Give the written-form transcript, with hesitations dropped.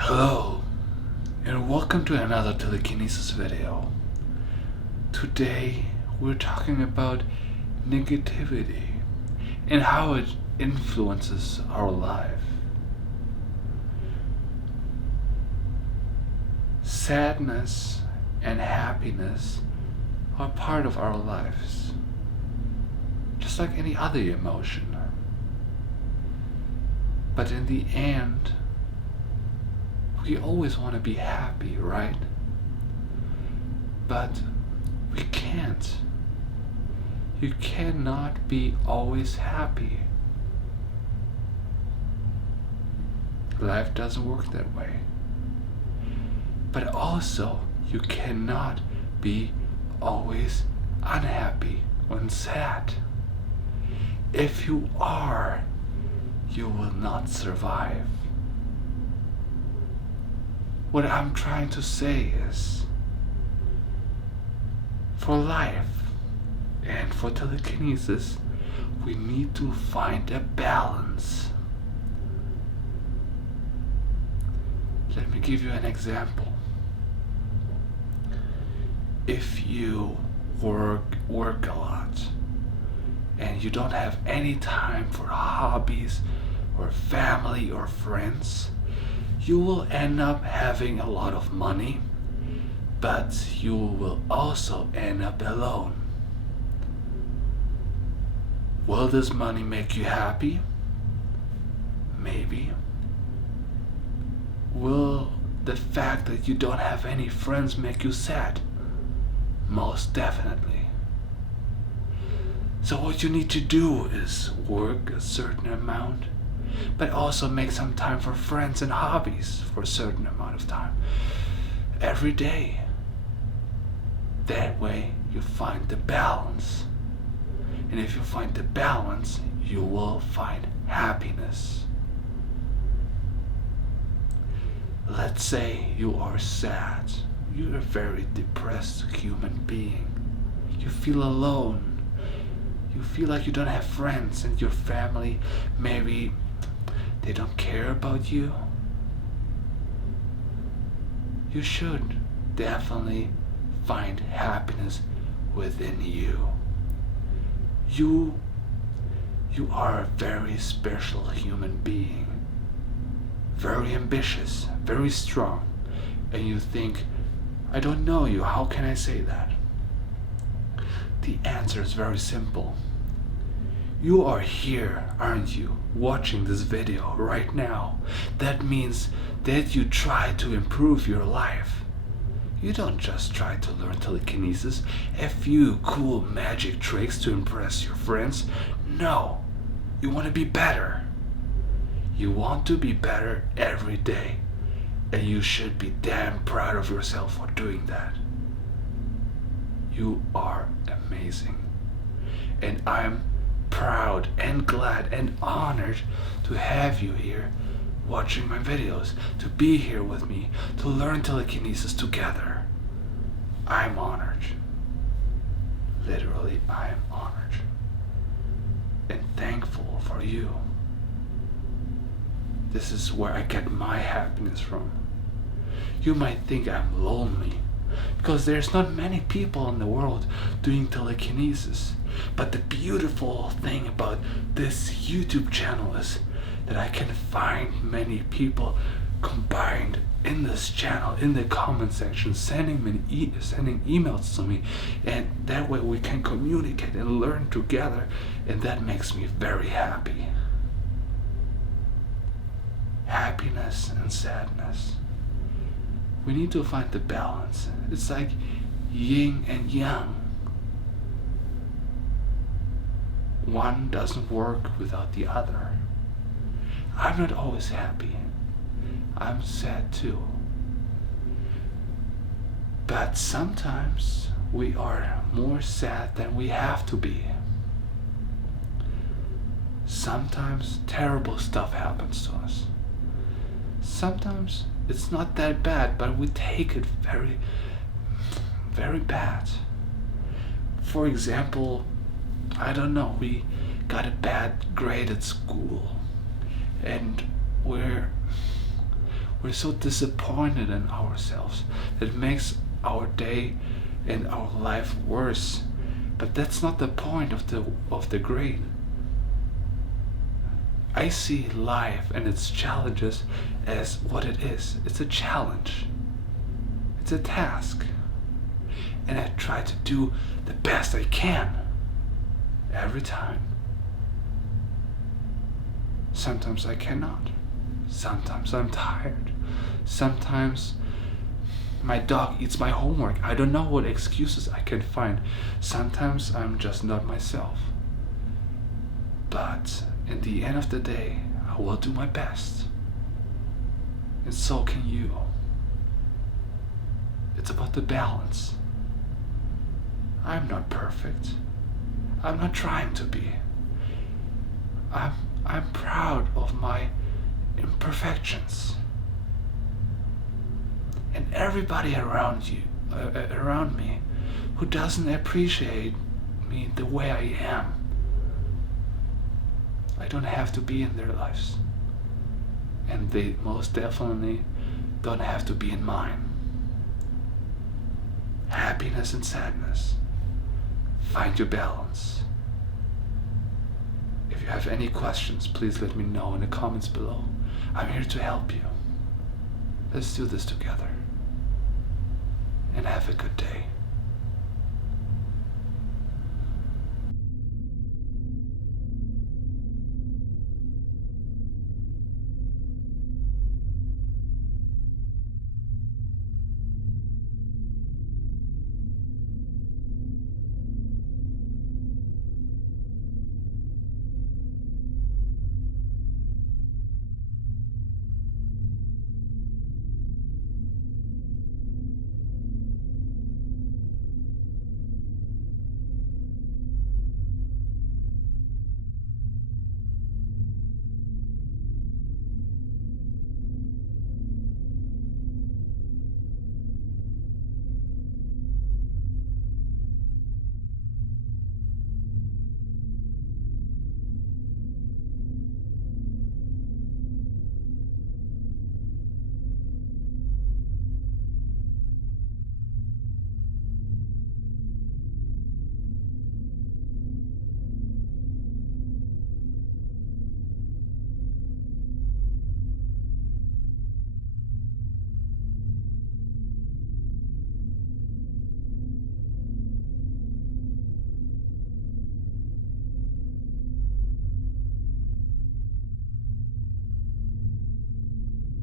Hello, and welcome to another Telekinesis video. Today, we're talking about negativity and how it influences our life. Sadness and happiness are part of our lives, just like any other emotion. But in the end, we always want to be happy, right? But we can't. You cannot be always happy. Life doesn't work that way. But also, you cannot be always unhappy and sad. If you are, you will not survive. What I'm trying to say is, for life and for telekinesis, we need to find a balance. Let me give you an example. If you work a lot and you don't have any time for hobbies or family or friends, you will end up having a lot of money, but you will also end up alone. Will this money make you happy? Maybe. Will the fact that you don't have any friends make you sad? Most definitely. So what you need to do is work a certain amount, but also make some time for friends and hobbies for a certain amount of time every day. That way you find the balance. And if you find the balance, you will find happiness. Let's say you are sad. You're a very depressed human being. You feel alone. You feel like you don't have friends, and your family, maybe they don't care about you. You should definitely find happiness within you. You are a very special human being. Very ambitious, very strong. And you think, I don't know you, how can I say that? The answer is very simple. You are here, aren't you, watching this video right now. That means that you try to improve your life. You don't just try to learn telekinesis, a few cool magic tricks to impress your friends. No, you want to be better. You want to be better every day, and you should be damn proud of yourself for doing that. You are amazing, and I'm proud and glad and honored to have you here watching my videos, to be here with me, to learn telekinesis together. I'm honored. Literally, I am honored and thankful for you. This is where I get my happiness from. You might think I'm lonely, because there's not many people in the world doing telekinesis. But the beautiful thing about this YouTube channel is that I can find many people combined in this channel, in the comment section, sending emails to me, and that way we can communicate and learn together, and that makes me very happy. Happiness and sadness. We need to find the balance. It's like yin and yang. One doesn't work without the other. I'm not always happy. I'm sad too. But sometimes we are more sad than we have to be. Sometimes terrible stuff happens to us. Sometimes it's not that bad, but we take it very, very bad. For example, I don't know, we got a bad grade at school, and we're We're so disappointed in ourselves that it makes our day and our life worse. But that's not the point of the grade. I see life and its challenges as what it is. It's a challenge. It's a task. And I try to do the best I can every time. Sometimes I cannot. Sometimes I'm tired. Sometimes my dog eats my homework. I don't know what excuses I can find. Sometimes I'm just not myself. But in the end of the day, I will do my best. And so can you. It's about the balance. I'm not perfect. I'm not trying to be. I'm proud of my imperfections. And everybody around me who doesn't appreciate me the way I am, I don't have to be in their lives. And they most definitely don't have to be in mine. Happiness and sadness. Find your balance. If you have any questions, please let me know in the comments below. I'm here to help you. Let's do this together. And have a good day.